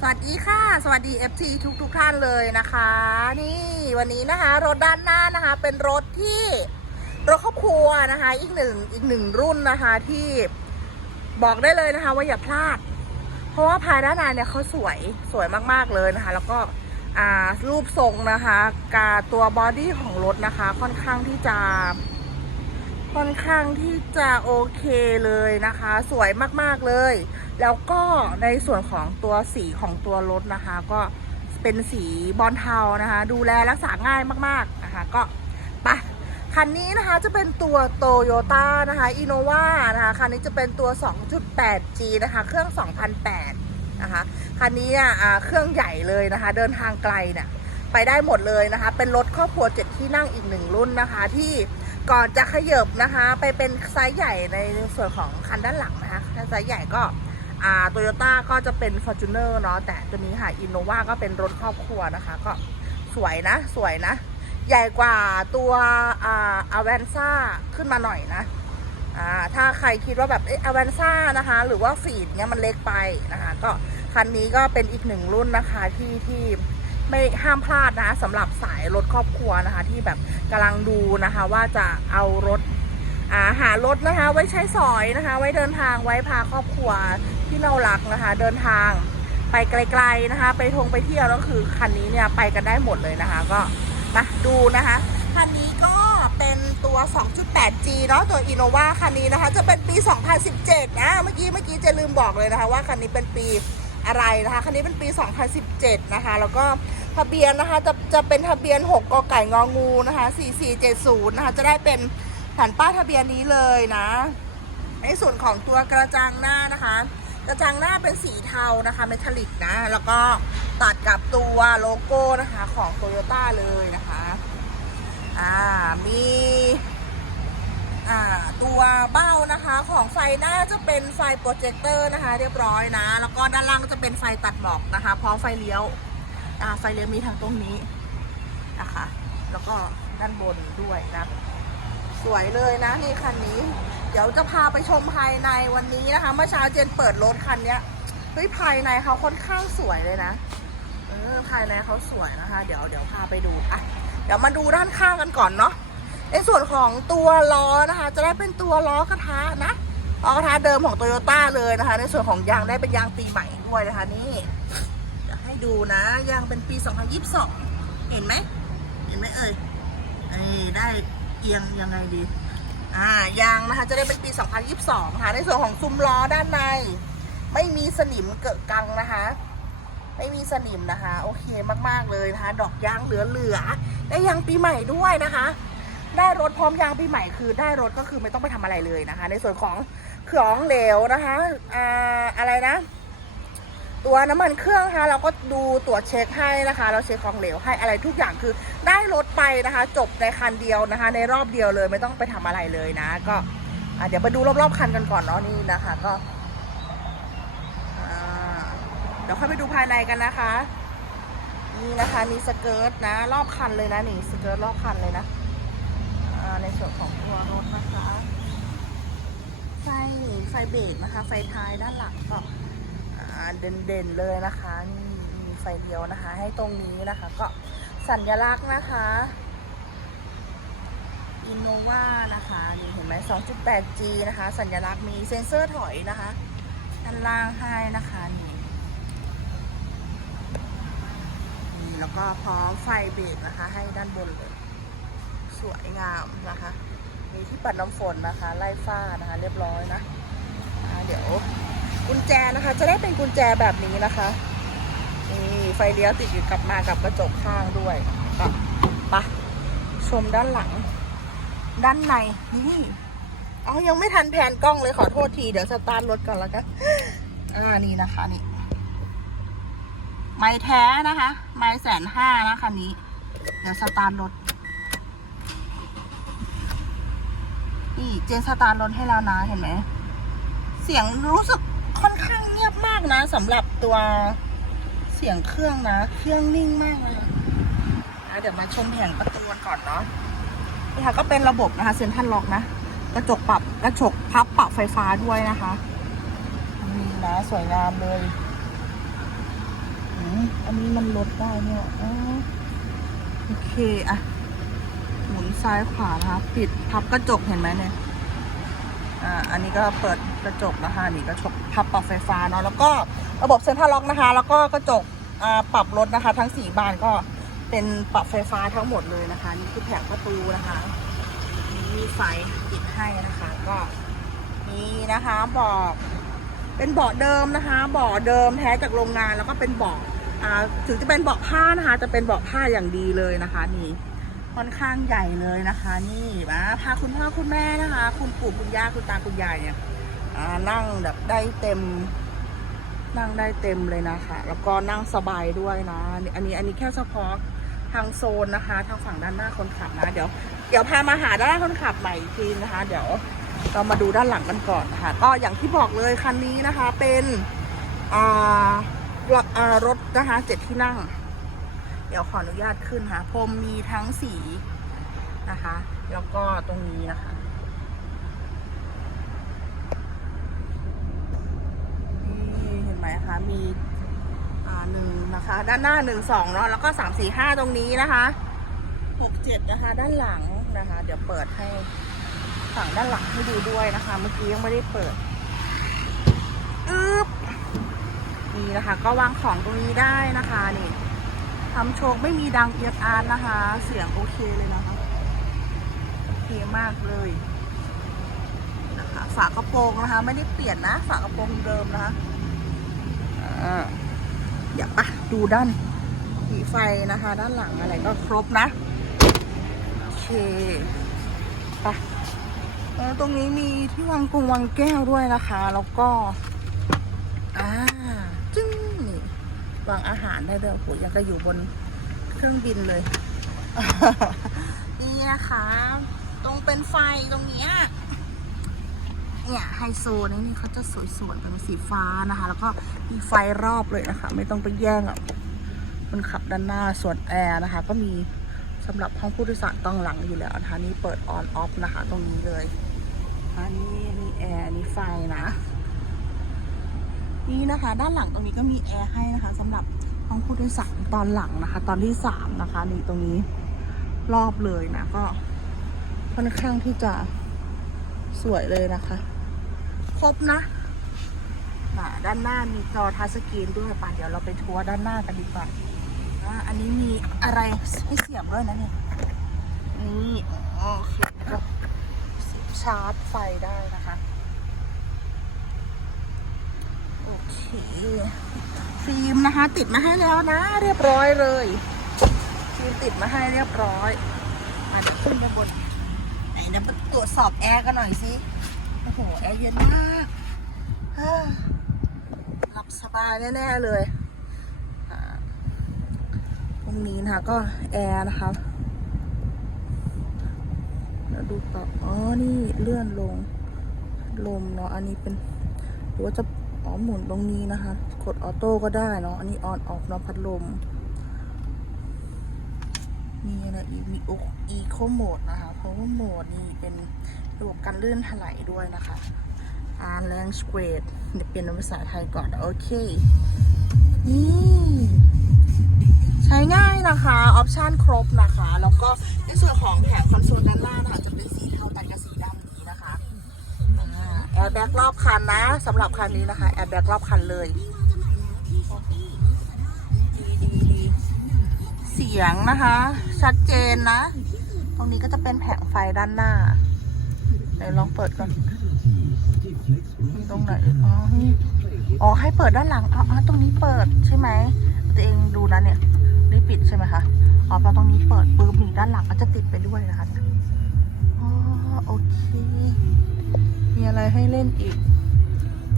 สวัสดีค่ะ สวัสดี FT ทุกทุกท่านเลยนะคะ นี่วันนี้นะคะ รถด้านหน้านะคะ เป็นรถที่รถครอบครัวนะคะ อีกหนึ่งอีกหนึ่งรุ่นนะคะที่บอกได้เลยนะคะ ว่าอย่าพลาด เพราะว่าภายด้านในเนี่ยเขาสวยสวยมากๆเลยนะคะ แล้วก็รูปทรงนะคะกาตัวบอดี้ของรถนะคะ ค่อนข้างที่จะ ค่อนข้างที่จะโอเคเลยนะคะ สวยมากๆเลย แล้วก็ในส่วนของตัวสีของตัวรถนะคะ ก็เป็นสีบอลเทานะคะ ดูแลรักษาง่ายมากๆนะคะ ก็ไปะคันนี้นะคะจะเป็นตัวโตโยต้านะคะอินโนวานะคะคันนี้จะเป็นตัว 2.8G นะคะ เครื่อง 2008 นะคะ คันนี้เนี่ยอ่าเครื่องใหญ่เลยนะคะ เดินทางไกลเนี่ยไปได้หมดเลยนะคะ เป็นรถครอบครัวเจ็ดที่นั่งอีกหนึ่งรุ่นนะคะ ที่ก่อนจะขยบนะคะ ไปเป็นไซส์ใหญ่ในส่วนของคันด้านหลังนะคะไซส์ใหญ่ก็ อ่าโตโยต้าก็จะเป็น f o r t u n e r เนาะแต่ตัวนี้ค่ะอินโนวาก็เป็นรถครอบครัวนะคะ ก็สวยนะ สวยนะ ใหญ่กว่าตัวอ่าอเวนซ่าขึ้นมาหน่อยนะอ่าถ้าใครคิดว่าแบบเออเวนซ่านะคะ หรือว่าฟีดเนี้ยมันเล็กไปนะคะ ก็คันนี้ก็เป็นอีกหนึ่งรุ่นนะคะที่ที่ไม่ห้ามพลาดนะสำหรับสายรถครอบครัวนะคะ ที่แบบกำลังดูนะคะ ว่าจะเอารถาหารถนะคะ ไว้ใช้สอยนะคะ ไว้เดินทางไว้พาครอบครัว ที่เรารักนะคะ เดินทางไปไกล ๆนะคะ ไปทงไปเที่ยวก็คือคันนี้เนี่ยไปกันได้หมดเลยนะคะ ก็มาดูนะคะคันนี้ก็เป็นตัว 2.8G เนาะตัว Innova คันนี้นะคะ จะเป็นปี 2017นะเมื่อกี้เมื่อกี้จะลืมบอกเลยนะคะว่าคันนี้เป็นปีอะไรนะคะ คันนี้เป็นปี 2017 นะคะ แล้วก็ทะเบียนนะคะจะจะเป็นทะเบียน 6กกไก่งองูนะคะ 4470 นะคะ จะได้เป็นแผ่นป้ายทะเบียนนี้เลยนะ ในส่วนของตัวกระจังหน้านะคะ กระจังหน้าเป็นสีเทานะคะเมทัลลิกนะ แล้วก็ตัดกับตัวโลโก้นะคะของโตโยต้าเลยนะคะ อ่า มีอ่าตัวเบ้านะคะของไฟหน้าจะเป็นไฟโปรเจคเตอร์นะคะ เรียบร้อยนะ แล้วก็ด้านล่างก็จะเป็นไฟตัดหมอกนะคะ พร้อมไฟเลี้ยวอ่าไฟเลี้ยวมีทางตรงนี้นะคะ แล้วก็ด้านบนด้วยนะ สวยเลยนะนี่คันนี้ ดี๋ยวจะพาไปชมภายในวันนี้นะคะ เมื่อเช้าเจนเปิดรถคันเนี้ยเฮ้ยภายในเขาค่อนข้างสวยเลยนะเออภายในเขาสวยนะคะ เดี๋ยวเดี๋ยวพาไปดูอะเดี๋ยวมาดูด้านข้างกันก่อนเนาะในส่วนของตัวล้อนะคะ จะได้เป็นตัวล้อกระทะนะล้อกระทะเดิมของโตโยต้าเลยนะคะ ในส่วนของยางได้เป็นยางปีใหม่ด้วยนะคะนี่เดี๋ยวให้ดูนะยางเป็นปี 2022 เห็นไหมเห็นไหมเอ่ยนี่ได้เอียงยังไงดี อ่ายางนะคะจะได้เป็นปี 2022 ค่ะ ในส่วนของซุ้มล้อด้านใน ไม่มีสนิมเกิดกังนะคะ ไม่มีสนิมนะคะ โอเคมากๆเลยนะคะ ดอกยางเหลือๆได้ยางปีใหม่ด้วยนะคะ ได้รถพร้อมยางปีใหม่คือได้รถก็คือไม่ต้องไปทำอะไรเลยนะคะ ในส่วนของเครื่องเหลวนะคะอ่าอะไรนะ ตัวน้ำมันเครื่องนะคะ เราก็ดูตรวจเช็คให้นะคะ เราเช็คของเหลวให้อะไรทุกอย่างคือได้รถไปนะคะ จบในคันเดียวนะคะ ในรอบเดียวเลยไม่ต้องไปทำอะไรเลยนะ ก็ะเดี๋ยวมาดูรอบๆคันกันก่อนเนาะนี่นะคะ ก็เดี๋ยวค่อยไปดูภายในกันนะคะ นี่นะคะมีสเกิร์ตนะ รอบคันเลยนะนี่สเกิร์ตรอบคันเลยนะในส่วนของตัวรถนะคะ ไฟไฟเบรกนะคะ ไฟท้ายด้านหลังก็ เด่นๆเลยนะคะนี่มีไฟเดียวนะคะ ให้ตรงนี้นะคะ ก็สัญลักษณ์นะคะ อินโนวานะคะนี่เห็นไหม 2.8G นะคะ สัญลักษณ์มีเซ็นเซอร์ถอยนะคะด้านล่างให้นะคะนี่นี่แล้วก็พร้อมไฟเบรกนะคะ ให้ด้านบนเลย สวยงามนะคะ มีที่ปัดน้ำฝนนะคะ ไล่ฝ้านะคะ เรียบร้อยนะอ่าเดี๋ยว กุญแจนะคะ จะได้เป็นกุญแจแบบนี้นะคะนี่ไฟเลี้ยวติดอยู่กับมากับกระจกข้างด้วยก็ไปะชมด้านหลัง ด้านในนี่อ๋อยังไม่ทันแผนกล้องเลยขอโทษที เดี๋ยวสตาร์ทรถก่อนแล้วกันอ่านี่นะคะนี่ไม้แท้นะคะ ไม้แสนห้านะคันนี้ เดี๋ยวสตาร์ทรถนี่เจนสตาร์ทรถให้แล้วนะเห็นไหมเสียงรู้สึก ค่อนข้างเงียบมากนะสำหรับตัวเสียงเครื่องนะ เครื่องนิ่งมากเลยอะเดี๋ยวมาชมแผงประตูกันก่อนเนาะนี่ค่ะก็เป็นระบบนะคะเซ็นทรัลล็อกนะกระจกปรับกระจกพับปรับไฟฟ้าด้วยนะคะนี่นะสวยงามเลยอันนี้มันลดได้เนี่ยโอเคอะหมุนซ้ายขวานะคะปิดพับกระจกเห็นไหมเนี่ย อ่าอันนี้ก็เปิดกระจกนะคะนี่กระจกพับปรับไฟฟ้าเนาะแล้วก็ระบบเซ็นทรัลล็อกนะคะ แล้วก็กระจกอ่าปรับรถนะคะ ทั้งสี่บานก็เป็นปรับไฟฟ้าทั้งหมดเลยนะคะนี่คือแผงประตูนะคะมีไฟติดให้นะคะก็นี่นะคะเบอกเป็นเบาะเดิมนะคะเบาะเดิมแท้จากโรงงานแล้วก็เป็นเบาะถึงจะเป็นเบาะผ้านะคะ จะเป็นเบาะผ้าอย่างดีเลยนะคะนี่ ค่อนข้างใหญ่เลยนะคะ นี่มาพาคุณพ่อคุณแม่นะคะ คุณปู่คุณย่าคุณตาคุณยายเนี่ยนั่งแบบได้เต็ม นั่งได้เต็มเลยนะคะ แล้วก็นั่งสบายด้วยนะ อันนี้อันนี้แค่เฉพาะทางโซนนะคะ ทางฝั่งด้านหน้าคนขับนะ เดี๋ยวเดี๋ยวพามาหาด้านหน้าคนขับใหม่อีกทีนะคะ เดี๋ยวเรามาดูด้านหลังกันก่อนนะคะก็อย่างที่บอกเลยคันนี้นะคะเป็นรถอ่ารถนะคะเจ็ดที่นั่ง เดี๋ยวขออนุญาตขึ้นค่ะพรมมีทั้งสีนะคะ แล้วก็ตรงนี้นะคะนี่เห็นไหมคะมีอ่าหนึ่งนะคะ ด้านหน้าหนึ่งสองเนาะแล้วก็สามสี่ห้าตรงนี้นะคะหกเจ็ดนะคะ ด้านหลังนะคะ เดี๋ยวเปิดให้ฝั่งด้านหลังให้ดูด้วยนะคะ เมื่อกี้ยังไม่ได้เปิดอึ๊บนี่นะคะ ก็วางของตรงนี้ได้นะคะนี่ ทำโชคไม่มีดังเอียดอาร์ตนะคะ เสียงโอเคเลยนะคะโอเคมากเลยนะคะฝากระโปรงนะคะ ไม่ได้เปลี่ยนนะ ฝากระโปรงเดิมนะคะอย่าปะดูด้านหีไฟนะคะ ด้านหลังอะไรก็ครบนะโอเคไปเออตรงนี้มีที่วางกรงวางแก้วด้วยนะคะ แล้วก็ อ่าจึ้งนี่ วางอาหารได้ด้วยโอ้โหยังก็อยู่บนเครื่องบินเลย นี่นะคะตรงเป็นไฟตรงเนี้ยเนี่ยไฮโซนี่นี่เขาจะสวยๆเป็นสีฟ้านะคะ แล้วก็มีไฟรอบเลยนะคะ ไม่ต้องไปแย่งอะคนขับด้านหน้าส่วนแอร์นะคะ ก็มีสำหรับห้องผู้โดยสารตรงหลังอยู่แล้วนะคะนี่เปิดออนออฟนะคะ ตรงนี้เลยอันนี้มีแอร์นี่ไฟนะ นี่นะคะ ด้านหลังตรงนี้ก็มีแอร์ให้นะคะสำหรับห้องผู้โดยสารตอนหลังนะคะ ตอนที่สามนะคะ นี่ตรงนี้รอบเลยนะก็ค่อนข้างที่จะสวยเลยนะคะ ครบนะด้านหน้ามีจอทัชสกรีนด้วยป่ะเดี๋ยวเราไปทัวร์ด้านหน้ากันดีกว่าอันนี้มีอะไรให้เสียบด้วยนะเนี่ยนี่โอเคก็ชาร์จไฟได้นะคะ โอเคฟิล์มนะคะ ติดมาให้แล้วนะ เรียบร้อยเลยฟิล์มติดมาให้เรียบร้อยอะเดี๋ยวขึ้นไปบนไหนเดี๋ยวมาตรวจสอบแอร์กันหน่อยสิโอ้โหแอร์เย็นมากหลับสบายแน่ๆเลยตรงนี้นะคะก็แอร์นะคะเดี๋ยวดูต่ออ๋อนี่เลื่อนลงลมเนาะอันนี้เป็นหรือว่าจะ อ๋อหมุนตรงนี้นะคะ กดออโต้ก็ได้เนาะอันนี้ออนออฟเนาะพัดลม มีอะไรอีกมีอีโคโหมดนะคะเพราะว่าโหมดนี่เป็นระบบการลื่นถลายด้วยนะคะอาร์แรงสเกรดเดี๋ยวเปลี่ยนเป็นภาษาไทยก่อนโอเคนี่ใช้ง่ายนะคะ ออปชันครบนะคะ แล้วก็ในส่วนของแผงคอนโซลด้านล่างนะคะจะเป็น ร์แบ็กรอบคันนะสำหรับคันนี้นะคะแอร์แบ็กรอบคันเลยดีดีเสียงนะคะ ชัดเจนนะ ตรงนี้ก็จะเป็นแผงไฟด้านหน้าเดี๋ยวลองเปิดก่อนมีตรงไหนอ๋ออ๋อให้เปิดด้านหลังอ๋อตรงนี้เปิดใช่ไหมตัวเองดูนะเนี่ยนี่ปิดใช่ไหมคะอ๋อพอตรงนี้เปิดปุ๊บนี่ด้านหลังก็จะติดไปด้วยนะคะ โอเค มีอะไรให้เล่นอีก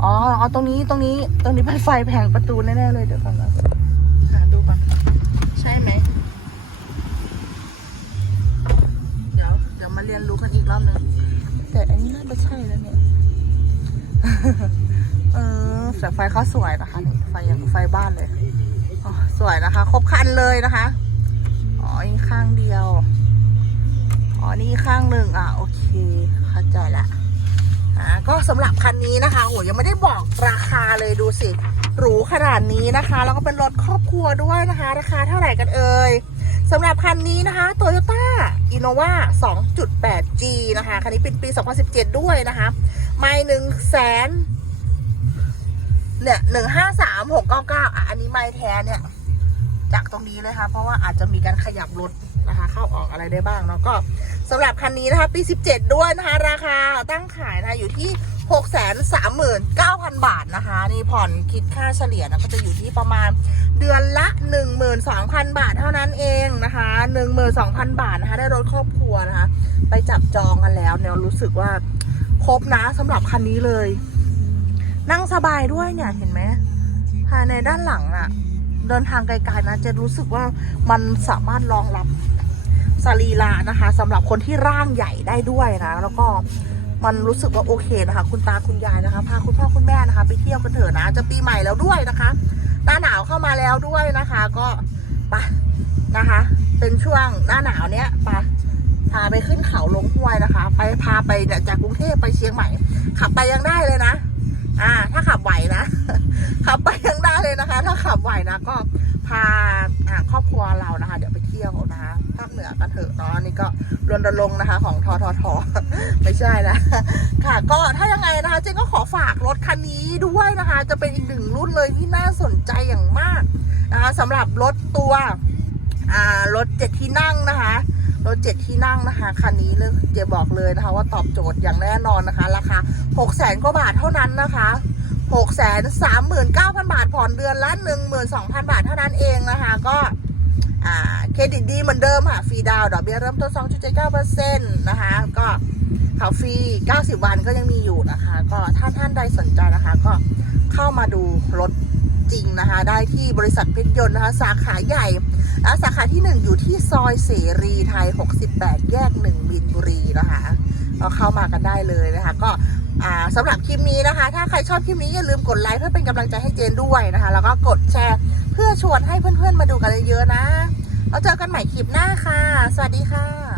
อ๋ออตรงนี้ตรงนี้ ตรงนี้เป็นไฟแผงประตูแน่ๆเลยเดี๋ยวก่อนนะหาดูก่อนใช่ไหมเดี๋ยวเดี๋ยวมาเรียนรู้กันอีกรอบนึงแต่อันนี้น่าจะใช่แล้วเนี่ยเออแต่ไฟเขาสวยนะคะนี่ไฟอย่างไฟบ้านเลยอ๋อสวยนะคะ ครบคันเลยนะคะ อ๋ออีกข้างเดียว อ๋อ นี่ข้างหนึ่งอะ โอเค เข้าใจละอ่าก็สำหรับคันนี้นะคะโหยังไม่ได้บอกราคาเลยดูสิ หรูขนาดนี้นะคะ แล้วก็เป็นรถครอบครัวด้วยนะคะ ราคาเท่าไหร่กันเอ่ยสำหรับคันนี้นะคะ Toyota Innova 2.8G นะคะ คันนี้เป็นปี 2017 ด้วยนะคะ ไม่หนึ่งแสนเนี่ยหนึ่งห้าสามหกเก้าเก้าอะ อันนี้ไม่แท้เนี่ย จากตรงนี้เลยค่ะ เพราะว่าอาจจะมีการขยับรถ นะคะ เข้าออกอะไรได้บ้างเนาะก็สำหรับคันนี้นะคะ ปี 17 ด้วยนะคะ ราคาตั้งขายนะคะอยู่ที่ 6 3 9 0 0 0 บาทนะคะ นี่ผ่อนคิดค่าเฉลี่ยนะก็จะอยู่ที่ประมาณเดือนละ 12,000 บาทเท่านั้นเองนะคะ 12,000 บาทนะคะ ได้รถครอบครัวนะคะ ไปจับจองกันแล้วเนี่ยรู้สึกว่าครบนะสำหรับคันนี้เลย นั่งสบายด้วยเนี่ยเห็นไหมภายในด้านหลังอะเดินทางไกลๆนะจะรู้สึกว่ามันสามารถรองรับ สรีระนะคะสำหรับคนที่ร่างใหญ่ได้ด้วยนะ แล้วก็มันรู้สึกว่าโอเคนะคะ คุณตาคุณยายนะคะ พาคุณพ่อคุณแม่นะคะ ไปเที่ยวกันเถอะนะ จะปีใหม่แล้วด้วยนะคะ หน้าหนาวเข้ามาแล้วด้วยนะคะ ก็ไปนะคะ เป็นช่วงหน้าหนาวเนี้ยไปพาไปขึ้นเขาลงห้วยนะคะ ไปพาไปเนี่ยจากกรุงเทพไปเชียงใหม่ ขับไปยังได้เลยนะ อ่า ถ้าขับไหวนะ ขับไปยังได้เลยนะคะ ถ้าขับไหวนะ ก็พาอ่าครอบครัวเรานะคะ เดี๋ยวไปเที่ยวนะคะ ถอะเนาะอันนี่ก็รณรงค์นะคะ ของทอทอทอไม่ใช่นะค่ะ ก็ถ้ายังไงนะคะเจนก็ขอฝากรถคันนี้ด้วยนะคะ จะเป็นอีกหนึ่งรุ่นเลยที่น่าสนใจอย่างมากนะคะสำหรับรถตัวอ่ารถเจ็ดที่นั่งนะคะรถเจ็ดที่นั่งนะคะคันนี้เลยเจบอกเลยนะคะ ว่าตอบโจทย์อย่างแน่นอนนะคะราคาหกแสนกว่าบาทเท่านั้นนะคะหกแสนสามหมื่นเก้าพันบาทผ่อนเดือนละหนึ่งหมื่นสองพันบาทเท่านั้นเองนะคะ ก็ อ่าเครดิตดีเหมือนเดิมค่ะฟรีดาวดอกเบี้ยเริ่มต้น 2.79%นะคะ ก็เขาฟรี 90 วันก็ยังมีอยู่นะคะ ก็ถ้าท่านใดสนใจนะคะ ก็เข้ามาดูรถจริงนะคะ ได้ที่บริษัทเพชรยนต์นะคะ สาขาใหญ่แลสาขาที่ 1 อยู่ที่ซอยเสรีไทย 68 แยก1บินบุรีนะคะก็เข้ามากันได้เลยนะคะ ก็สำหรับคลิปนี้นะคะ ถ้าใครชอบคลิปนี้อย่าลืมกดไลค์เพื่อเป็นกำลังใจให้เจนด้วยนะคะ แล้วก็กดแชร์ พื่อชวนให้เพื่อนๆมาดูกันเยอะๆนะ เราเจอกันใหม่คลิปหน้าค่ะ สวัสดีค่ะ